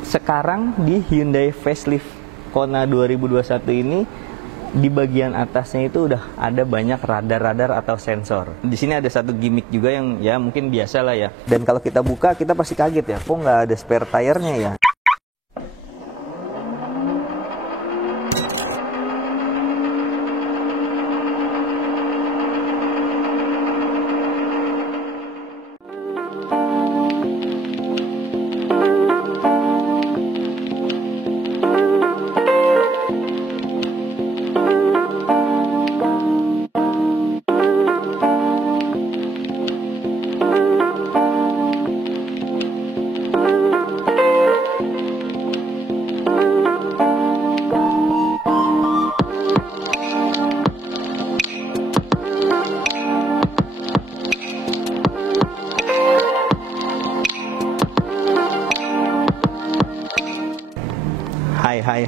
Sekarang di Hyundai facelift Kona 2021 ini, di bagian atasnya itu udah ada banyak radar-radar atau sensor. Di sini ada satu gimmick juga yang ya mungkin biasa lah ya. Dan kalau kita buka, kita pasti kaget ya, kok nggak ada spare tire-nya ya.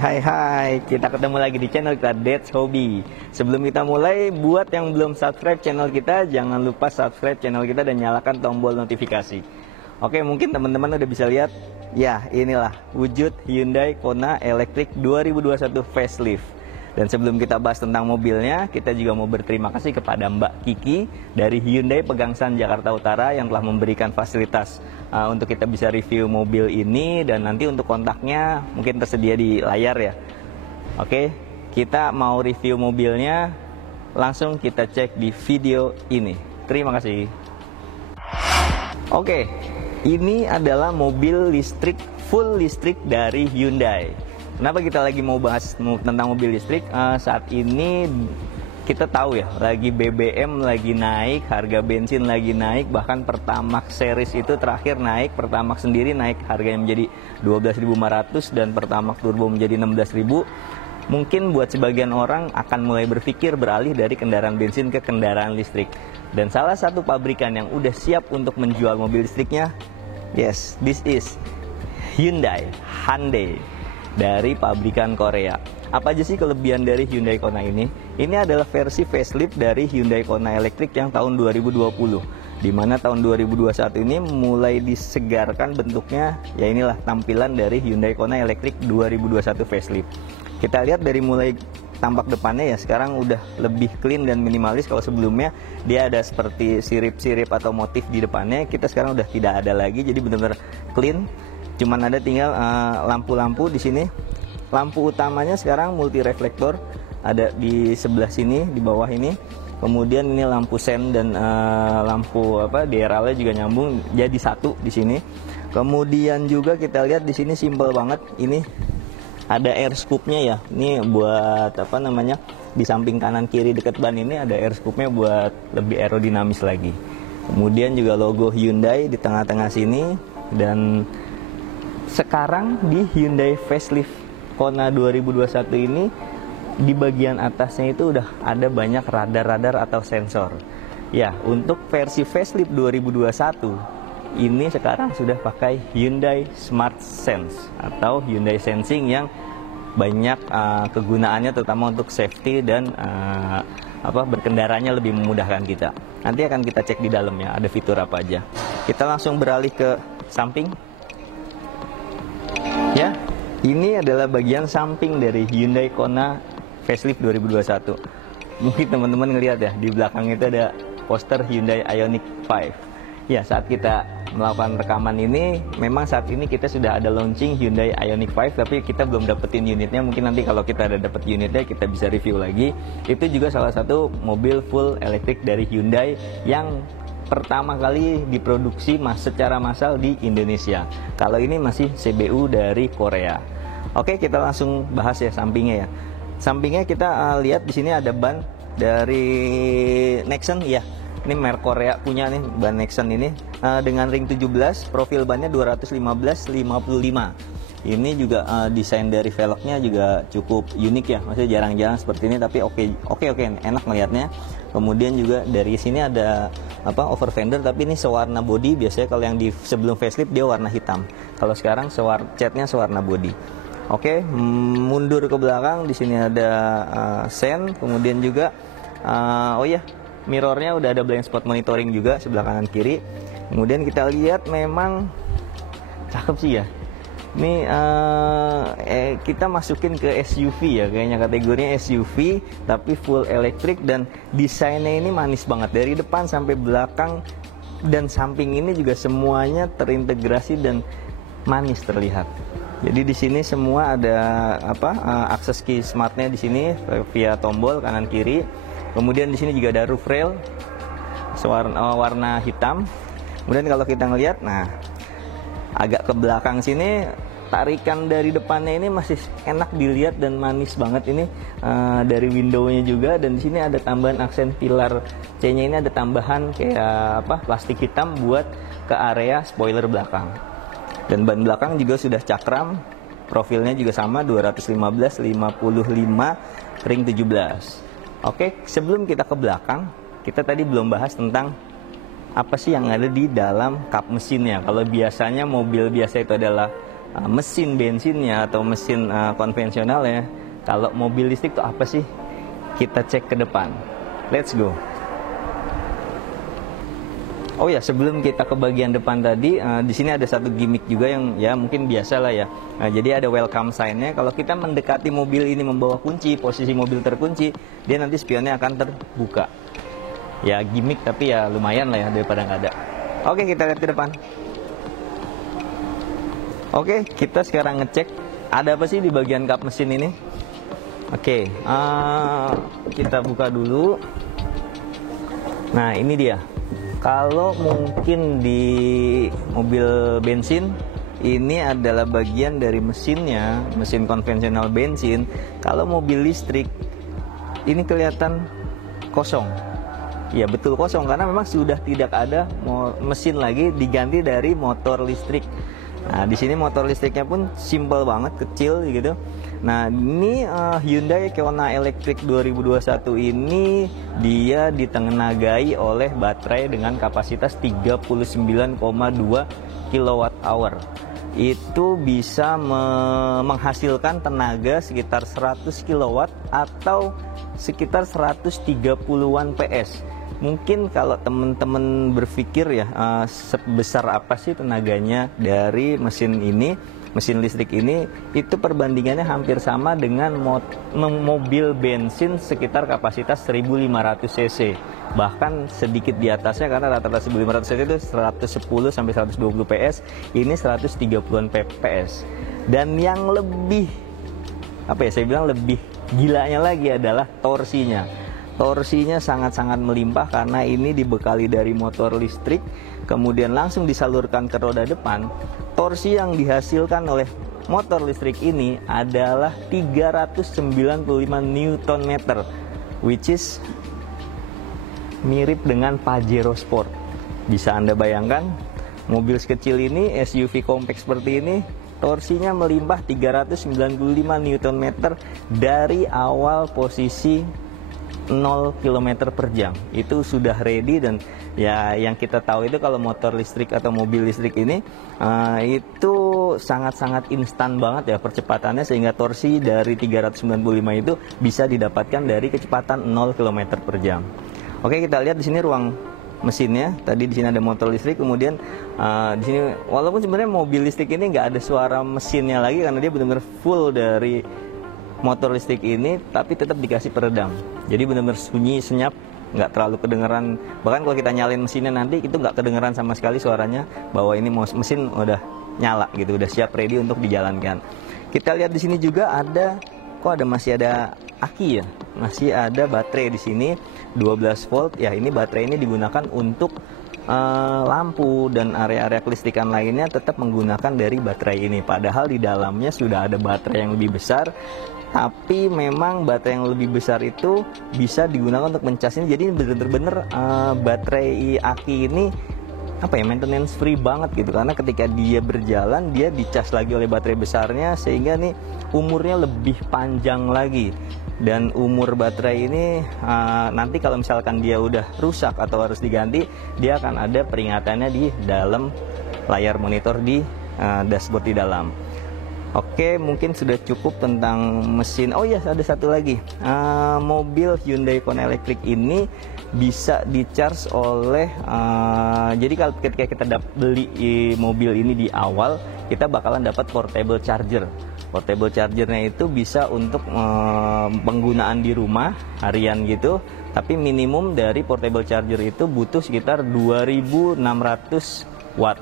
Hai, kita ketemu lagi di channel kita, Dad's Hobby. Sebelum kita mulai, buat yang belum subscribe channel kita, jangan lupa subscribe channel kita dan nyalakan tombol notifikasi. Oke, mungkin teman-teman udah bisa lihat, ya inilah wujud Hyundai Kona Electric 2021 facelift. Dan sebelum kita bahas tentang mobilnya, kita juga mau berterima kasih kepada Mbak Kiki dari Hyundai Pegangsaan Jakarta Utara yang telah memberikan fasilitas untuk kita bisa review mobil ini, dan nanti untuk kontaknya mungkin tersedia di layar ya. Oke, kita mau review mobilnya, langsung kita cek di video ini. Terima kasih. Oke, ini adalah mobil listrik, full listrik dari Hyundai. Kenapa kita lagi mau bahas tentang mobil listrik? Saat ini kita tahu ya, lagi BBM lagi naik, harga bensin lagi naik, bahkan Pertamax series itu terakhir naik, Pertamax sendiri naik harganya menjadi 12.500 dan Pertamax Turbo menjadi 16.000. Mungkin buat sebagian orang akan mulai berpikir beralih dari kendaraan bensin ke kendaraan listrik. Dan salah satu pabrikan yang udah siap untuk menjual mobil listriknya, yes, this is Hyundai dari pabrikan Korea. Apa aja sih kelebihan dari Hyundai Kona ini? Ini adalah versi facelift dari Hyundai Kona Electric yang tahun 2020. Di mana tahun 2021 ini mulai disegarkan bentuknya, ya inilah tampilan dari Hyundai Kona Electric 2021 facelift. Kita lihat dari mulai tampak depannya ya, sekarang udah lebih clean dan minimalis. Kalau sebelumnya dia ada seperti sirip-sirip atau motif di depannya, kita sekarang udah tidak ada lagi, jadi benar-benar clean. Cuman ada tinggal lampu-lampu di sini. Lampu utamanya sekarang multi reflektor, ada di sebelah sini, di bawah ini. Kemudian ini lampu sen dan lampu DRL-nya juga nyambung jadi satu di sini. Kemudian juga kita lihat di sini simple banget, ini ada air scoop-nya ya. Ini buat di samping kanan kiri dekat ban ini ada air scoop-nya buat lebih aerodinamis lagi. Kemudian juga logo Hyundai di tengah-tengah sini. Dan sekarang di Hyundai facelift Kona 2021 ini, di bagian atasnya itu udah ada banyak radar-radar atau sensor. Ya, untuk versi facelift 2021 ini sekarang sudah pakai Hyundai Smart Sense atau Hyundai Sensing yang banyak kegunaannya terutama untuk safety dan berkendaranya lebih memudahkan kita. Nanti akan kita cek di dalamnya ada fitur apa aja. Kita langsung beralih ke samping. Ya, ini adalah bagian samping dari Hyundai Kona facelift 2021. Mungkin teman-teman ngelihat ya, di belakang itu ada poster Hyundai Ioniq 5. Ya, saat kita melakukan rekaman ini, memang saat ini kita sudah ada launching Hyundai Ioniq 5, tapi kita belum dapetin unitnya. Mungkin nanti kalau kita ada dapet unitnya, kita bisa review lagi. Itu juga salah satu mobil full elektrik dari Hyundai yang pertama kali diproduksi secara massal di Indonesia. Kalau ini masih CBU dari Korea. Oke, kita langsung bahas ya sampingnya ya. Sampingnya kita lihat di sini ada ban dari Nexen ya. Ini merek Korea punya nih ban Nexen ini dengan ring 17, profil bannya 215/55. Ini juga desain dari velgnya juga cukup unik ya. Maksudnya jarang-jarang seperti ini, tapi oke, enak melihatnya. Kemudian juga dari sini ada over fender, tapi ini sewarna body. Biasanya kalau yang di sebelum facelift dia warna hitam. Kalau sekarang catnya sewarna body. Oke, mundur ke belakang, di sini ada sen. Kemudian juga mirrornya udah ada blind spot monitoring juga sebelah kanan kiri. Kemudian kita lihat memang cakep sih ya. Ini kita masukin ke SUV ya, kayaknya kategorinya SUV tapi full elektrik, dan desainnya ini manis banget dari depan sampai belakang dan samping ini juga semuanya terintegrasi dan manis terlihat. Jadi di sini semua ada akses key smartnya di sini via tombol kanan kiri. Kemudian di sini juga ada roof rail warna hitam. Kemudian kalau kita ngelihat, nah agak ke belakang sini, tarikan dari depannya ini masih enak dilihat dan manis banget ini dari windownya juga. Dan di sini ada tambahan aksen pilar C-nya, ini ada tambahan kayak plastik hitam buat ke area spoiler belakang. Dan ban belakang juga sudah cakram, profilnya juga sama 215/55 ring 17. Oke, sebelum kita ke belakang, kita tadi belum bahas tentang apa sih yang ada di dalam kap mesinnya. Kalau biasanya mobil biasa itu adalah mesin bensinnya atau mesin konvensional ya. Kalau mobil listrik itu apa sih? Kita cek ke depan. Let's go. Oh ya, sebelum kita ke bagian depan tadi, di sini ada satu gimmick juga yang ya mungkin biasa lah ya. Jadi ada welcome sign-nya. Kalau kita mendekati mobil ini membawa kunci, posisi mobil terkunci, dia nanti spionnya akan terbuka. Ya gimmick tapi ya lumayan lah ya daripada nggak ada. Oke, kita lihat ke depan. Oke, kita sekarang ngecek ada apa sih di bagian kap mesin ini. Oke, kita buka dulu. Nah ini dia. Kalau mungkin di mobil bensin ini adalah bagian dari mesinnya, mesin konvensional bensin. Kalau mobil listrik ini kelihatan kosong. Ya betul kosong, karena memang sudah tidak ada mesin lagi, diganti dari motor listrik. Nah di sini motor listriknya pun simple banget, kecil gitu. Nah ini Hyundai Kona Electric 2021 ini dia ditenagai oleh baterai dengan kapasitas 39,2 kWh. Itu bisa menghasilkan tenaga sekitar 100 kW atau sekitar 130-an PS. Mungkin kalau teman-teman berpikir ya sebesar apa sih tenaganya dari mesin ini, mesin listrik ini, itu perbandingannya hampir sama dengan mobil bensin sekitar kapasitas 1500 cc. Bahkan sedikit di atasnya, karena rata-rata 1500 cc itu 110 sampai 120 PS, ini 130-an PS. Dan yang lebih saya bilang lebih gilanya lagi adalah torsinya. Torsinya sangat-sangat melimpah karena ini dibekali dari motor listrik, kemudian langsung disalurkan ke roda depan. Torsi yang dihasilkan oleh motor listrik ini adalah 395 Nm, which is mirip dengan Pajero Sport. Bisa Anda bayangkan, mobil sekecil ini, SUV compact seperti ini, torsinya melimpah 395 Nm dari awal posisi 0 km per jam. Itu sudah ready. Dan ya yang kita tahu itu kalau motor listrik atau mobil listrik ini itu sangat-sangat instan banget ya percepatannya, sehingga torsi dari 395 itu bisa didapatkan dari kecepatan 0 km per jam. Oke, kita lihat di sini ruang mesinnya. Tadi di sini ada motor listrik, kemudian di sini walaupun sebenarnya mobil listrik ini nggak ada suara mesinnya lagi karena dia benar-benar full dari motor listrik ini, tapi tetap dikasih peredam. Jadi benar-benar sunyi, senyap, nggak terlalu kedengeran. Bahkan kalau kita nyalain mesinnya nanti itu nggak kedengeran sama sekali suaranya bahwa ini mesin udah nyala gitu, udah siap ready untuk dijalankan. Kita lihat di sini juga masih ada aki ya, masih ada baterai di sini 12 volt ya. Ini baterai ini digunakan untuk lampu dan area-area kelistrikan lainnya tetap menggunakan dari baterai ini. Padahal di dalamnya sudah ada baterai yang lebih besar, tapi memang baterai yang lebih besar itu bisa digunakan untuk mencas ini. Jadi bener-bener baterai aki ini maintenance free banget gitu, karena ketika dia berjalan dia dicas lagi oleh baterai besarnya, sehingga nih umurnya lebih panjang lagi. Dan umur baterai ini nanti kalau misalkan dia udah rusak atau harus diganti, dia akan ada peringatannya di dalam layar monitor di dashboard di dalam. Oke, mungkin sudah cukup tentang mesin. Oh ya, ada satu lagi. Mobil Hyundai Kona Electric ini bisa di-charge oleh jadi kalau ketika kita beli mobil ini di awal, kita bakalan dapat portable charger. Portable chargernya itu bisa untuk penggunaan di rumah harian gitu, tapi minimum dari portable charger itu butuh sekitar 2600 watt.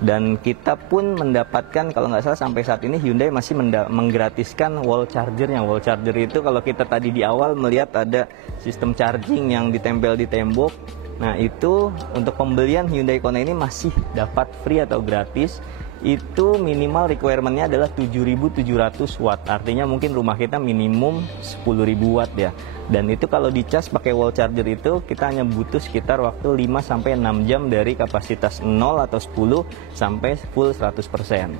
Dan kita pun mendapatkan, kalau nggak salah sampai saat ini Hyundai masih menggratiskan wall chargernya. Wall charger itu kalau kita tadi di awal melihat ada sistem charging yang ditempel di tembok. Nah itu untuk pembelian Hyundai Kona ini masih dapat free atau gratis. Itu minimal requirement-nya adalah 7.700 watt. Artinya mungkin rumah kita minimum 10.000 watt ya. Dan itu kalau dicas pakai wall charger itu kita hanya butuh sekitar waktu 5-6 jam dari kapasitas 0 atau 10 sampai full 100%.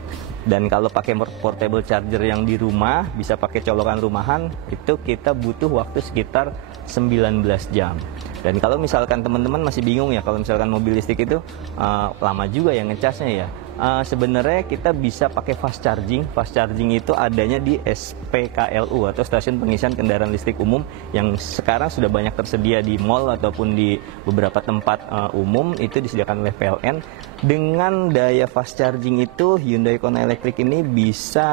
Dan kalau pakai portable charger yang di rumah, bisa pakai colokan rumahan, itu kita butuh waktu sekitar 19 jam. Dan kalau misalkan teman-teman masih bingung ya, kalau misalkan mobil listrik itu lama juga ya ngecasnya ya. Sebenarnya kita bisa pakai fast charging. Fast charging itu adanya di SPKLU atau stasiun pengisian kendaraan listrik umum yang sekarang sudah banyak tersedia di mall ataupun di beberapa tempat umum, itu disediakan oleh PLN. Dengan daya fast charging itu Hyundai Kona Electric ini bisa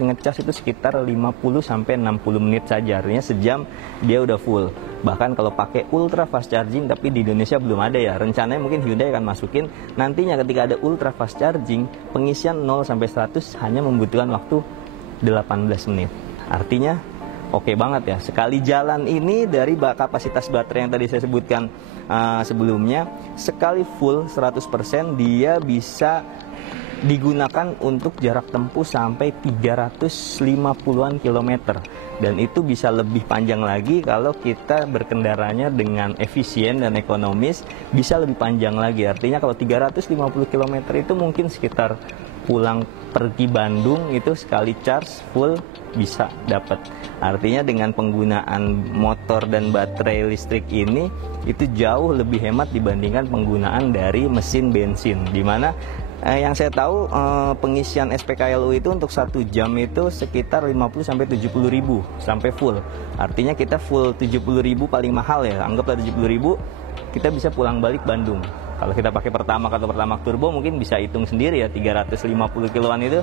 ngecas itu sekitar 50-60 menit saja. Artinya sejam dia udah full. Bahkan kalau pakai ultra fast charging, tapi di Indonesia belum ada ya. Rencananya mungkin Hyundai akan masukin nantinya ketika ada ultra fast charging, pengisian 0-100 hanya membutuhkan waktu 18 menit. Artinya oke banget ya. Sekali jalan ini dari kapasitas baterai yang tadi saya sebutkan sebelumnya, sekali full 100% dia bisa digunakan untuk jarak tempuh sampai 350-an kilometer. Dan itu bisa lebih panjang lagi kalau kita berkendaranya dengan efisien dan ekonomis, bisa lebih panjang lagi. Artinya kalau 350 km itu mungkin sekitar pulang pergi Bandung itu sekali charge full bisa dapat. Artinya dengan penggunaan motor dan baterai listrik ini itu jauh lebih hemat dibandingkan penggunaan dari mesin bensin, dimana yang saya tahu pengisian SPKLU itu untuk 1 jam itu sekitar 50-70 ribu sampai full. Artinya kita full 70 ribu paling mahal ya, anggaplah 70 ribu, kita bisa pulang balik Bandung. Kalau kita pakai Pertamax atau Pertamax Turbo mungkin bisa hitung sendiri ya, 350 kiloan itu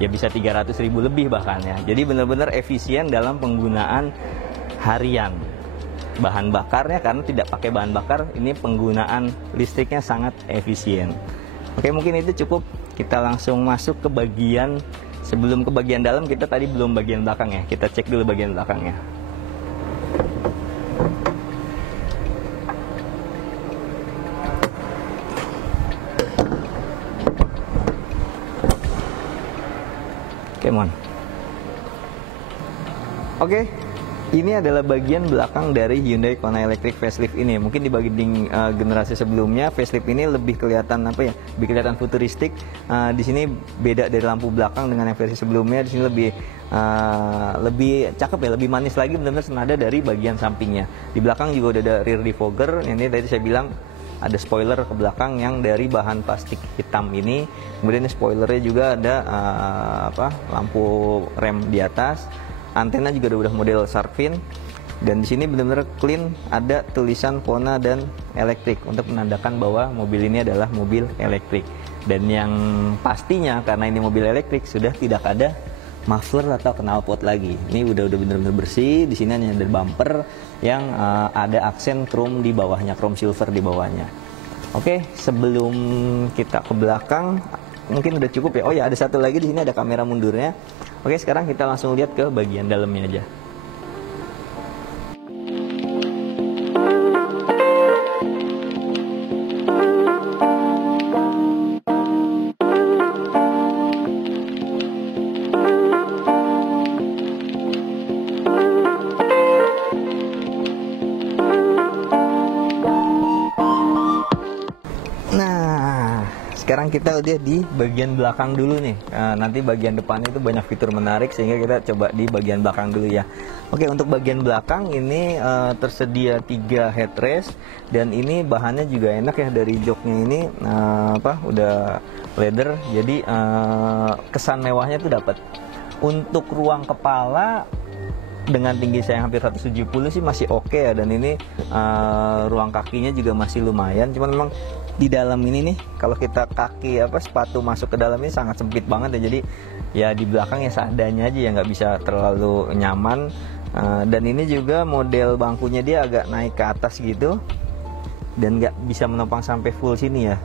ya bisa 300 ribu lebih bahkan ya. Jadi benar-benar efisien dalam penggunaan harian. Bahan bakarnya, karena tidak pakai bahan bakar, ini penggunaan listriknya sangat efisien. Oke, mungkin itu cukup. Kita langsung masuk ke bagian, sebelum ke bagian dalam, kita tadi belum bagian belakang ya. Kita cek dulu bagian belakangnya. Come on. Oke. Ini adalah bagian belakang dari Hyundai Kona Electric facelift ini. Mungkin dibanding generasi sebelumnya, facelift ini lebih kelihatan apa ya? Lebih kelihatan futuristik. Di sini beda dari lampu belakang dengan yang versi sebelumnya. Di sini lebih cakep ya, lebih manis lagi, benar-benar senada dari bagian sampingnya. Di belakang juga udah ada rear defogger. Ini tadi saya bilang ada spoiler ke belakang yang dari bahan plastik hitam ini. Kemudian spoilernya juga ada lampu rem di atas. Antena juga udah model shark fin, dan di sini benar-benar clean, ada tulisan Kona dan elektrik untuk menandakan bahwa mobil ini adalah mobil elektrik. Dan yang pastinya karena ini mobil elektrik sudah tidak ada muffler atau knalpot lagi. Ini udah benar-benar bersih. Di sini hanya ada bumper yang ada aksen chrome di bawahnya, chrome silver di bawahnya. Oke, sebelum kita ke belakang mungkin udah cukup ya. Oh ya, ada satu lagi di sini, ada kamera mundurnya. Oke, sekarang kita langsung lihat ke bagian dalamnya aja. Sekarang kita udah di bagian belakang dulu nih. Nanti bagian depannya itu banyak fitur menarik, sehingga kita coba di bagian belakang dulu ya. Oke, untuk bagian belakang ini tersedia 3 headrest, dan ini bahannya juga enak ya, dari joknya ini udah leather, jadi kesan mewahnya tuh dapat. Untuk ruang kepala dengan tinggi saya hampir 170 sih masih oke ya, dan ini ruang kakinya juga masih lumayan, cuman memang di dalam ini nih, kalau kita kaki sepatu masuk ke dalam ini sangat sempit banget ya. Jadi ya di belakang ya seadanya aja ya, nggak bisa terlalu nyaman. Dan ini juga model bangkunya dia agak naik ke atas gitu, dan nggak bisa menopang sampai full sini ya.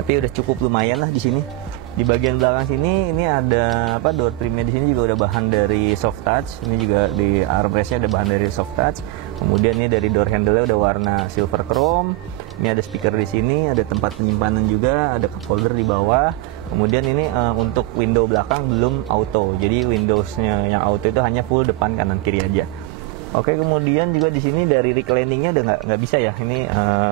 Tapi udah cukup lumayan lah di sini. Di bagian belakang sini ini ada door trimnya, di sini juga udah bahan dari soft touch. Ini juga di armrestnya ada bahan dari soft touch. Kemudian ini dari door handle-nya udah warna silver chrome. Ini ada speaker di sini, ada tempat penyimpanan juga, ada cup holder di bawah. Kemudian ini untuk window belakang belum auto. Jadi Windowsnya yang auto itu hanya full depan kanan kiri aja. Oke, kemudian juga di sini dari recliningnya udah nggak bisa ya. Ini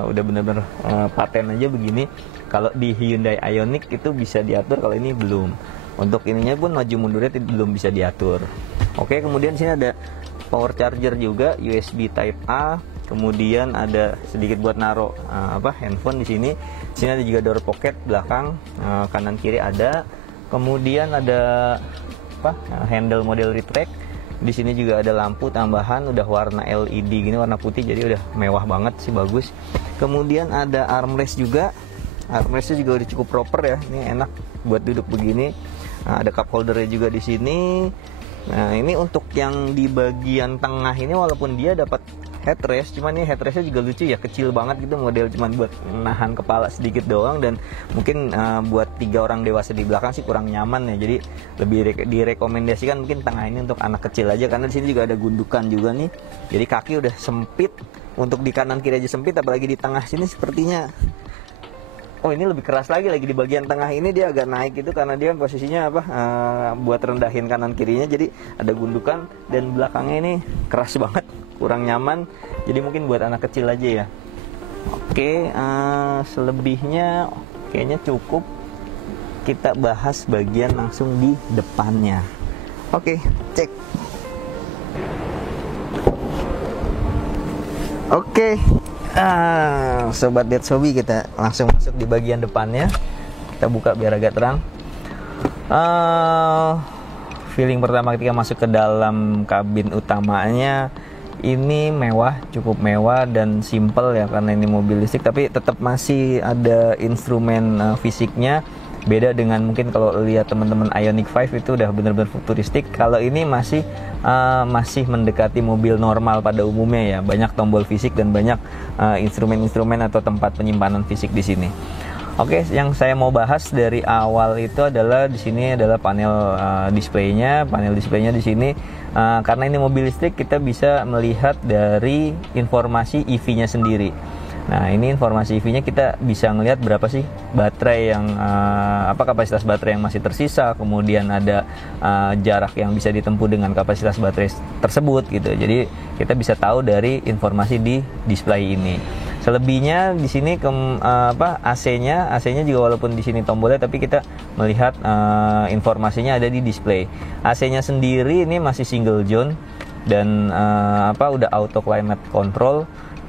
udah bener-bener paten aja begini. Kalau di Hyundai Ioniq itu bisa diatur, kalau ini belum. Untuk ininya pun maju mundurnya belum bisa diatur. Oke, kemudian di sini ada power charger juga, USB Type A. Kemudian ada sedikit buat naro handphone di sini. Di sini ada juga door pocket belakang, kanan kiri ada. Kemudian ada handle model retract. Di sini juga ada lampu tambahan, udah warna LED gini, warna putih, jadi udah mewah banget sih, bagus. Kemudian ada armrest juga. Armrestnya juga udah cukup proper ya. Ini enak buat duduk begini. Nah, ada cup holdernya juga di sini. Nah, ini untuk yang di bagian tengah ini, walaupun dia dapat headrest, cuman ini headrestnya juga lucu ya, kecil banget gitu, model cuman buat nahan kepala sedikit doang, dan mungkin buat 3 orang dewasa di belakang sih kurang nyaman ya. Jadi lebih direkomendasikan mungkin tengah ini untuk anak kecil aja, karena di sini juga ada gundukan juga nih. Jadi kaki udah sempit, untuk di kanan kiri aja sempit, apalagi di tengah sini sepertinya. Oh, ini lebih keras lagi di bagian tengah ini dia agak naik gitu, karena dia posisinya buat rendahin kanan kirinya, jadi ada gundukan, dan belakangnya ini keras banget, kurang nyaman. Jadi mungkin buat anak kecil aja ya. Oke, selebihnya kayaknya cukup. Kita bahas bagian langsung di depannya. Oke, cek. Oke, Sobat Detsobi, kita langsung masuk di bagian depannya. Kita buka biar agak terang. Feeling pertama ketika masuk ke dalam kabin utamanya, ini mewah, cukup mewah dan simple ya, karena ini mobil listrik, tapi tetap masih ada instrumen fisiknya. Beda dengan mungkin kalau lihat teman-teman Ioniq 5 itu udah benar-benar futuristik. Kalau ini masih mendekati mobil normal pada umumnya ya. Banyak tombol fisik dan banyak instrumen-instrumen atau tempat penyimpanan fisik di sini. Oke, yang saya mau bahas dari awal itu adalah di sini adalah panel displaynya. Panel displaynya di sini karena ini mobil listrik, kita bisa melihat dari informasi EV-nya sendiri. Nah, ini informasi EV-nya, kita bisa ngelihat berapa sih baterai yang kapasitas baterai yang masih tersisa, kemudian ada jarak yang bisa ditempuh dengan kapasitas baterai tersebut gitu. Jadi kita bisa tahu dari informasi di display ini. Selebihnya di sini AC-nya juga walaupun di sini tombolnya, tapi kita melihat informasinya ada di display. AC-nya sendiri ini masih single zone dan udah auto climate control.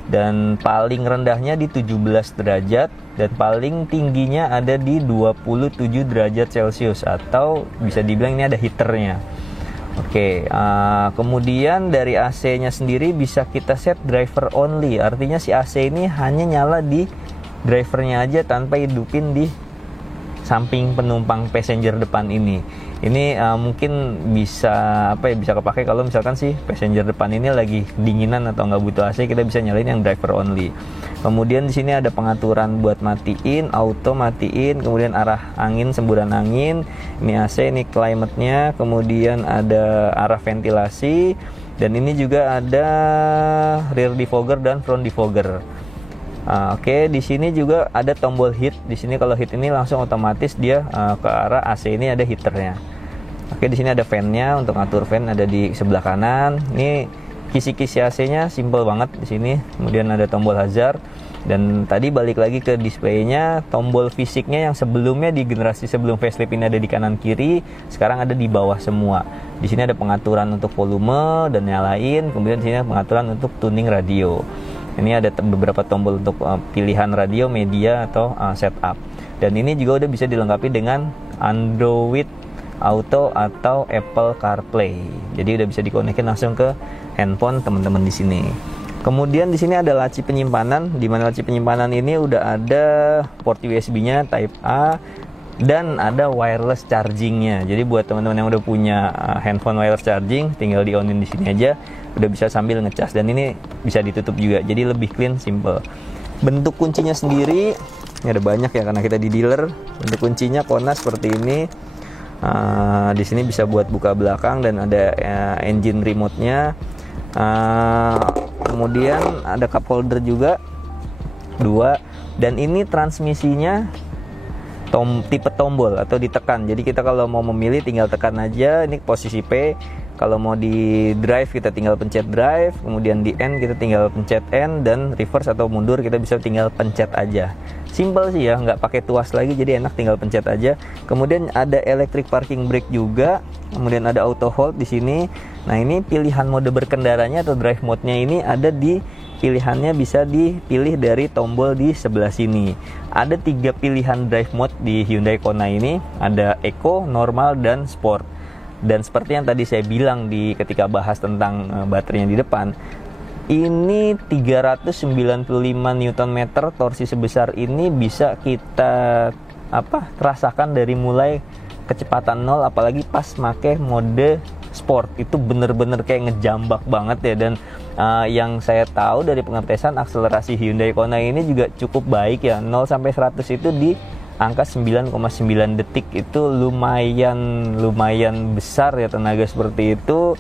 Dan paling rendahnya di 17 derajat dan paling tingginya ada di 27 derajat Celcius, atau bisa dibilang ini ada heaternya. Oke, kemudian dari AC-nya sendiri bisa kita set driver only, artinya si AC ini hanya nyala di drivernya aja tanpa hidupin di samping penumpang passenger depan ini. Ini mungkin bisa bisa kepake kalau misalkan si passenger depan ini lagi dinginan atau nggak butuh AC, kita bisa nyalain yang driver only. Kemudian di sini ada pengaturan buat matiin, auto matiin, kemudian arah angin, semburan angin, ini AC, ini climate-nya, kemudian ada arah ventilasi, dan ini juga ada rear defogger dan front defogger. Oke, di sini juga ada tombol heat. Di sini kalau heat ini langsung otomatis dia ke arah AC, ini ada heaternya. Oke, di sini ada fan-nya, untuk ngatur fan ada di sebelah kanan. Ini kisi-kisi AC-nya simple banget di sini. Kemudian ada tombol hazard, dan tadi balik lagi ke display-nya, tombol fisiknya yang sebelumnya di generasi sebelum facelift ini ada di kanan kiri, sekarang ada di bawah semua. Di sini ada pengaturan untuk volume dan nyalain, kemudian di sini ada pengaturan untuk tuning radio. Ini ada beberapa tombol untuk pilihan radio, media, atau setup. Dan ini juga udah bisa dilengkapi dengan Android Auto atau Apple CarPlay. Jadi udah bisa dikonekin langsung ke handphone teman-teman di sini. Kemudian di sini ada laci penyimpanan, di mana laci penyimpanan ini udah ada port USB-nya Type A dan ada wireless chargingnya. Jadi buat teman-teman yang udah punya handphone wireless charging, tinggal di onin di sini aja, udah bisa sambil ngecas. Dan ini bisa ditutup juga, jadi lebih clean, simple. Bentuk kuncinya sendiri, ini ada banyak ya karena kita di dealer. Bentuk kuncinya kona seperti ini. Di sini bisa buat buka belakang dan ada engine remote-nya. Kemudian ada cup holder juga 2, dan ini transmisinya tipe tombol atau ditekan. Jadi kita kalau mau memilih tinggal tekan aja, ini posisi P. Kalau mau di drive kita tinggal pencet drive, kemudian di N kita tinggal pencet N, dan reverse atau mundur kita bisa tinggal pencet aja. Simple sih ya, nggak pakai tuas lagi, jadi enak tinggal pencet aja. Kemudian ada electric parking brake juga, kemudian ada auto hold di sini. Nah ini pilihan mode berkendaranya atau drive mode-nya ini ada di pilihannya, bisa dipilih dari tombol di sebelah sini. Ada 3 pilihan drive mode di Hyundai Kona ini, ada Eco, Normal, dan Sport. Dan seperti yang tadi saya bilang ketika bahas tentang baterainya di depan, ini 395 Nm torsi sebesar ini bisa kita rasakan dari mulai kecepatan 0, apalagi pas make mode sport. Itu bener-bener kayak ngejambak banget ya. Dan yang saya tahu dari pengetesan, akselerasi Hyundai Kona ini juga cukup baik ya. 0 sampai 100 itu di angka 9,9 detik. Itu lumayan besar ya tenaga seperti itu.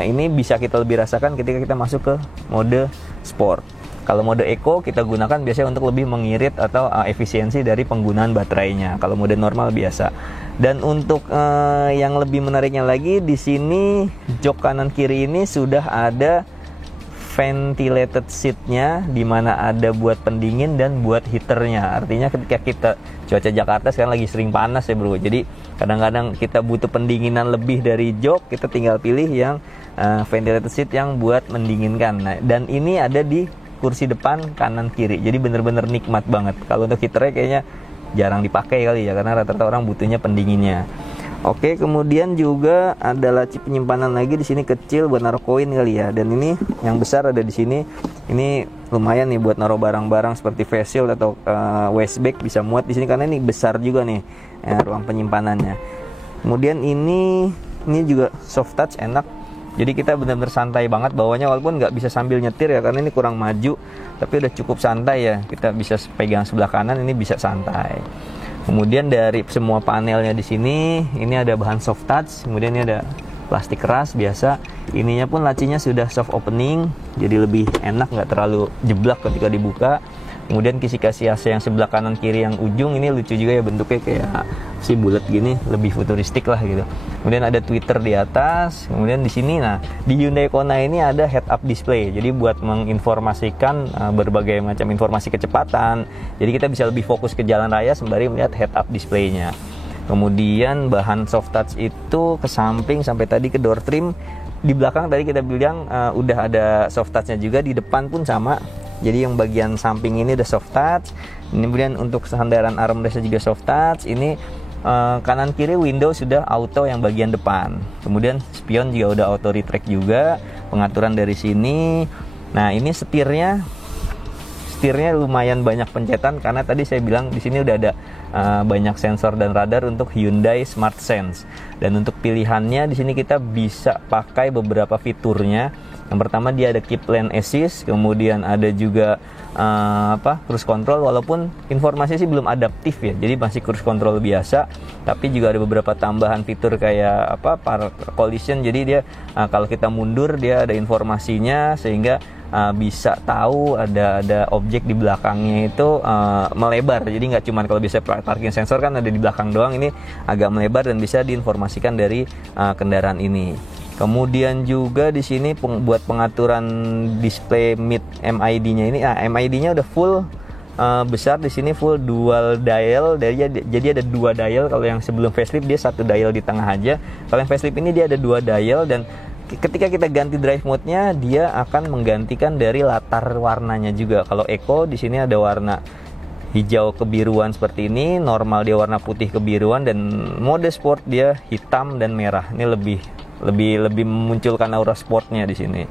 Ini bisa kita lebih rasakan ketika kita masuk ke mode sport. Kalau mode eco kita gunakan biasanya untuk lebih mengirit atau efisiensi dari penggunaan baterainya. Kalau mode normal biasa. Dan untuk yang lebih menariknya lagi, di sini jok kanan kiri ini sudah ada ventilated seatnya, dimana ada buat pendingin dan buat heaternya. Artinya ketika kita cuaca Jakarta sekarang lagi sering panas ya bro, jadi kadang-kadang kita butuh pendinginan lebih dari jok, kita tinggal pilih yang ventilated seat yang buat mendinginkan. Nah, dan ini ada di kursi depan kanan kiri, jadi bener-bener nikmat banget. Kalau untuk heaternya kayaknya jarang dipakai kali ya, karena rata-rata orang butuhnya pendinginnya. Oke, kemudian juga ada laci penyimpanan lagi di sini kecil buat naruh koin kali ya. Dan ini yang besar ada di sini. Ini lumayan nih buat naruh barang-barang seperti face shield atau waist bag, bisa muat di sini karena ini besar juga nih ruang penyimpanannya. Kemudian ini juga soft touch, enak. Jadi kita benar-benar santai banget bawanya, walaupun nggak bisa sambil nyetir ya karena ini kurang maju, tapi udah cukup santai ya. Kita bisa pegang sebelah kanan, ini bisa santai. Kemudian dari semua panelnya di sini, ini ada bahan soft touch, kemudian ini ada plastik keras biasa. Ininya pun lacinya sudah soft opening, jadi lebih enak, nggak terlalu jeblak ketika dibuka. Kemudian kisi-kisi AC yang sebelah kanan kiri yang ujung ini lucu juga ya, bentuknya kayak si bulat gini, lebih futuristik lah gitu. Kemudian ada tweeter di atas. Kemudian di sini, nah di Hyundai Kona ini ada head up display, jadi buat menginformasikan berbagai macam informasi kecepatan. Jadi kita bisa lebih fokus ke jalan raya sembari melihat head up displaynya. Kemudian bahan soft touch itu ke samping sampai tadi ke door trim. Di belakang tadi kita bilang udah ada soft touchnya juga, di depan pun sama. Jadi yang bagian samping ini udah soft touch. Kemudian untuk sandaran armrestnya juga soft touch. Ini kanan kiri window sudah auto yang bagian depan. Kemudian spion juga udah auto retract juga. Pengaturan dari sini. Nah ini setirnya lumayan banyak pencetan karena tadi saya bilang di sini udah ada banyak sensor dan radar untuk Hyundai Smart Sense. Dan untuk pilihannya di sini kita bisa pakai beberapa fiturnya. Yang pertama dia ada keep lane assist, kemudian ada juga cruise control, walaupun informasi sih belum adaptif ya, jadi masih cruise control biasa, tapi juga ada beberapa tambahan fitur kayak park collision. Jadi dia kalau kita mundur dia ada informasinya sehingga bisa tahu ada objek di belakangnya itu melebar. Jadi nggak cuma kalau bisa parking sensor kan ada di belakang doang, ini agak melebar dan bisa diinformasikan dari kendaraan ini. Kemudian juga di sini buat pengaturan display mid MID-nya ini, MID-nya udah full besar di sini, full dual dial. Jadi ada 2 dial. Kalau yang sebelum facelift dia 1 dial di tengah aja. Kalau yang facelift ini dia ada 2 dial, dan ketika kita ganti drive mode-nya dia akan menggantikan dari latar warnanya juga. Kalau Eco di sini ada warna hijau kebiruan seperti ini, normal dia warna putih kebiruan, dan mode sport dia hitam dan merah. Ini lebih memunculkan aura sportnya di sini.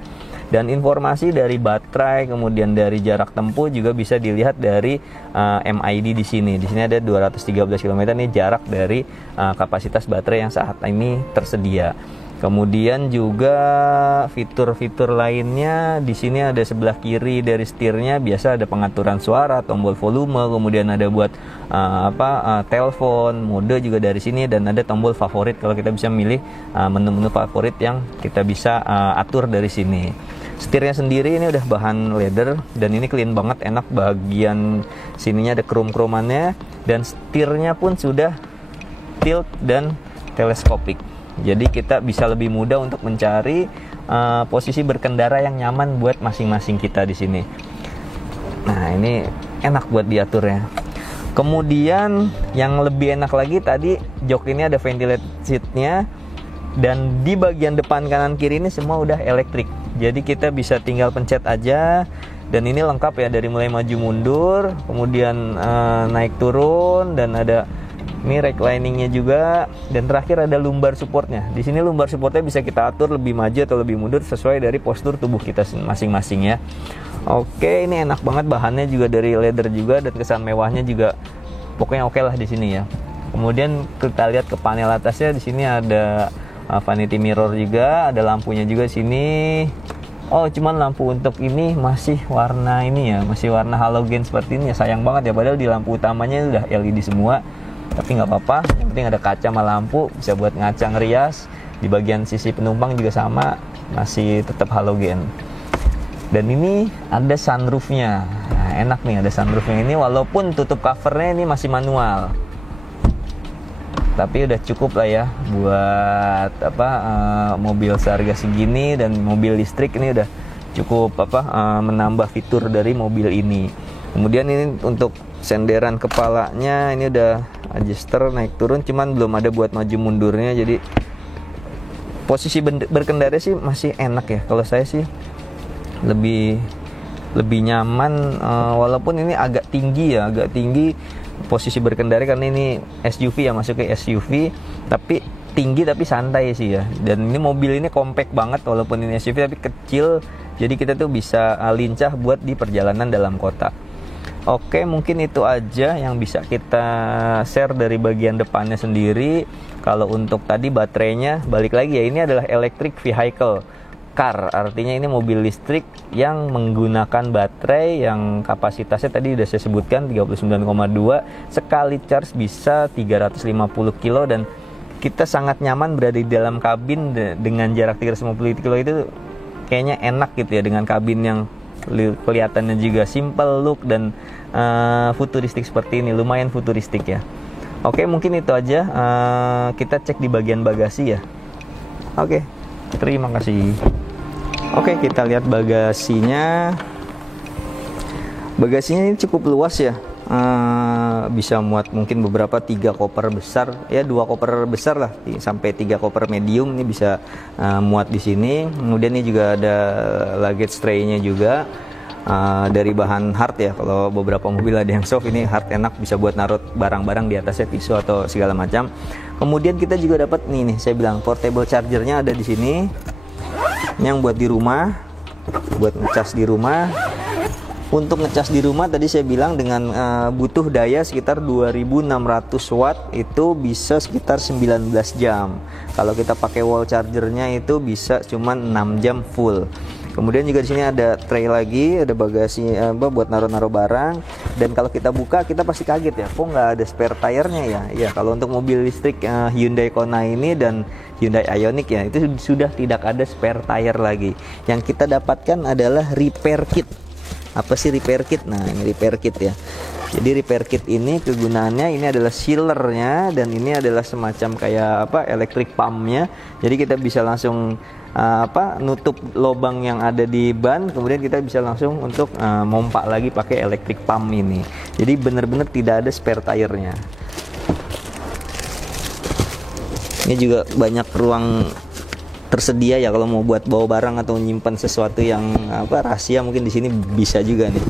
Dan informasi dari baterai, kemudian dari jarak tempuh juga bisa dilihat dari MID di sini. Di sini ada 213 km nih jarak dari kapasitas baterai yang saat ini tersedia. Kemudian juga fitur-fitur lainnya di sini ada sebelah kiri dari setirnya, biasa ada pengaturan suara, tombol volume, kemudian ada buat telepon, mode juga dari sini, dan ada tombol favorit kalau kita bisa milih menu-menu favorit yang kita bisa atur dari sini. Setirnya sendiri ini udah bahan leather dan ini clean banget, enak. Bagian sininya ada krom-kromannya dan setirnya pun sudah tilt dan teleskopik. Jadi kita bisa lebih mudah untuk mencari posisi berkendara yang nyaman buat masing-masing kita di sini. Nah, ini enak buat diaturnya. Kemudian yang lebih enak lagi, tadi jok ini ada ventilated seatnya, dan di bagian depan kanan kiri ini semua udah elektrik. Jadi kita bisa tinggal pencet aja, dan ini lengkap ya, dari mulai maju mundur, kemudian naik turun, dan ada ini recliningnya juga, dan terakhir ada lumbar supportnya. Di sini lumbar supportnya bisa kita atur lebih maju atau lebih mundur sesuai dari postur tubuh kita masing-masing ya. Oke, ini enak banget, bahannya juga dari leather juga, dan kesan mewahnya juga pokoknya oke lah di sini ya. Kemudian kita lihat ke panel atasnya, di sini ada vanity mirror juga, ada lampunya juga di sini. Oh, cuman lampu untuk ini masih warna ini ya, masih warna halogen seperti ini ya, sayang banget ya, padahal di lampu utamanya udah LED semua. Tapi nggak apa-apa, yang penting ada kaca sama lampu, bisa buat ngaca ngerias. Di bagian sisi penumpang juga sama, masih tetap halogen. Dan ini ada sunroofnya. Nah, enak nih ada sunroofnya ini, walaupun tutup covernya ini masih manual. Tapi udah cukup lah ya buat mobil seharga segini, dan mobil listrik ini udah cukup menambah fitur dari mobil ini. Kemudian ini untuk senderan kepalanya ini udah adjuster naik turun, cuman belum ada buat maju mundurnya. Jadi posisi berkendara sih masih enak ya, kalau saya sih lebih nyaman, walaupun ini agak tinggi ya, posisi berkendara karena ini SUV ya, masuk ke SUV, tapi tinggi tapi santai sih ya. Dan ini mobil ini compact banget, walaupun ini SUV tapi kecil, jadi kita tuh bisa lincah buat di perjalanan dalam kota. Oke, mungkin itu aja yang bisa kita share dari bagian depannya sendiri. Kalau untuk tadi baterainya, balik lagi ya, ini adalah electric vehicle car, artinya ini mobil listrik yang menggunakan baterai yang kapasitasnya tadi udah saya sebutkan 39,2, sekali charge bisa 350 kilo, dan kita sangat nyaman berada di dalam kabin dengan jarak 350 kilo itu kayaknya enak gitu ya, dengan kabin yang kelihatannya juga simple look dan futuristik seperti ini, lumayan futuristik ya. Oke, mungkin itu aja, kita cek di bagian bagasi ya. Oke, terima kasih. Oke, kita lihat bagasinya. Bagasinya ini cukup luas ya, bisa muat mungkin beberapa 3 koper besar ya, 2 koper besar lah, sampai 3 koper medium ini bisa muat di sini. Kemudian ini juga ada luggage tray-nya juga, dari bahan hard ya. Kalau beberapa mobil ada yang soft, ini hard, enak, bisa buat naruh barang-barang di atasnya, tisu atau segala macam. Kemudian kita juga dapat nih saya bilang portable chargernya ada di sini, yang buat di rumah, buat ngecas di rumah. Untuk ngecas di rumah tadi saya bilang dengan butuh daya sekitar 2600 watt, itu bisa sekitar 19 jam. Kalau kita pakai wall chargernya itu bisa cuman 6 jam full. Kemudian juga di sini ada tray lagi, ada bagasi buat naruh-naruh barang. Dan kalau kita buka, kita pasti kaget ya, kok nggak ada spare tire-nya ya? Ya, kalau untuk mobil listrik Hyundai Kona ini dan Hyundai Ioniq ya, itu sudah tidak ada spare tire lagi. Yang kita dapatkan adalah repair kit. Apa sih repair kit? Nah, ini repair kit ya. Jadi repair kit ini kegunaannya, ini adalah sealernya, dan ini adalah semacam kayak electric pumpnya. Jadi kita bisa langsung nutup lubang yang ada di ban, kemudian kita bisa langsung untuk mompa lagi pakai electric pump ini. Jadi benar-benar tidak ada spare tire-nya. Ini juga banyak ruang tersedia ya, kalau mau buat bawa barang atau nyimpan sesuatu yang rahasia, mungkin di sini bisa juga nih.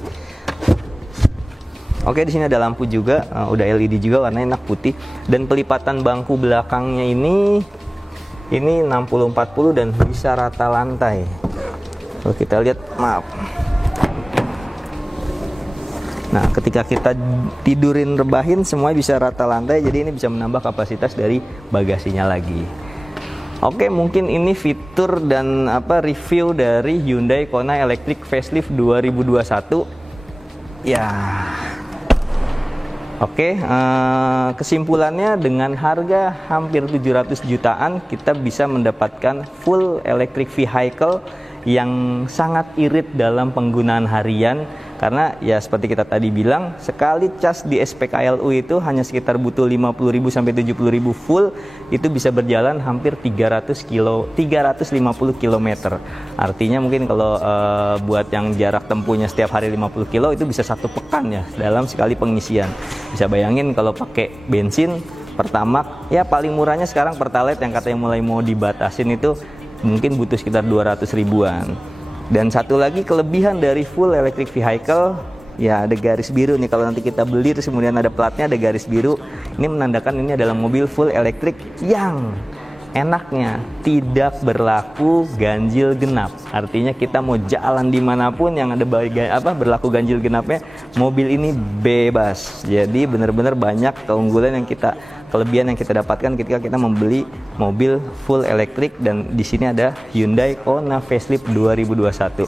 Oke, di sini ada lampu juga, udah LED juga, warnanya enak putih. Dan pelipatan bangku belakangnya ini 60-40 dan bisa rata lantai. Kalau kita lihat, maaf. Nah, ketika kita tidurin rebahin semuanya bisa rata lantai, jadi ini bisa menambah kapasitas dari bagasinya lagi. Oke, mungkin ini fitur dan review dari Hyundai Kona Electric Facelift 2021. Ya. Oke, kesimpulannya dengan harga hampir 700 jutaan kita bisa mendapatkan full electric vehicle yang sangat irit dalam penggunaan harian, karena ya seperti kita tadi bilang, sekali cas di SPKLU itu hanya sekitar butuh 50.000 sampai 70.000 full, itu bisa berjalan hampir 350 km. Artinya mungkin kalau buat yang jarak tempuhnya setiap hari 50 kilo itu bisa 1 pekan ya dalam sekali pengisian. Bisa bayangin kalau pakai bensin Pertamax, ya paling murahnya sekarang Pertalite yang katanya mulai mau dibatasin itu mungkin butuh sekitar 200 ribuan. Dan satu lagi kelebihan dari full electric vehicle, ya ada garis biru nih. Kalau nanti kita beli terus kemudian ada platnya, ada garis biru, ini menandakan ini adalah mobil full electric yang enaknya tidak berlaku ganjil genap. Artinya kita mau jalan dimanapun yang ada berlaku ganjil genapnya, mobil ini bebas. Jadi benar-benar banyak keunggulan yang kelebihan yang kita dapatkan ketika kita membeli mobil full elektrik, dan di sini ada Hyundai Kona Facelift 2021.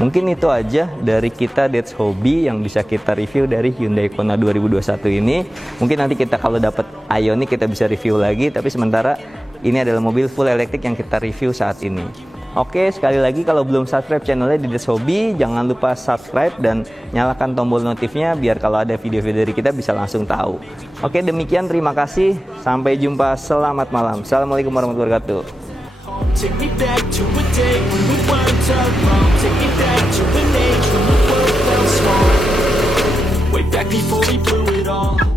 Mungkin itu aja dari kita That's Hobby yang bisa kita review dari Hyundai Kona 2021 ini. Mungkin nanti kita kalau dapat Ioniq kita bisa review lagi, tapi sementara ini adalah mobil full elektrik yang kita review saat ini. Oke, sekali lagi kalau belum subscribe channelnya di That's Hobby, jangan lupa subscribe dan nyalakan tombol notifnya biar kalau ada video-video dari kita bisa langsung tahu. Oke, demikian, terima kasih. Sampai jumpa, selamat malam. Assalamualaikum warahmatullahi wabarakatuh. Take me back to a day when we weren't alone. Take me back to an age when the world felt small. Way back before we blew it all.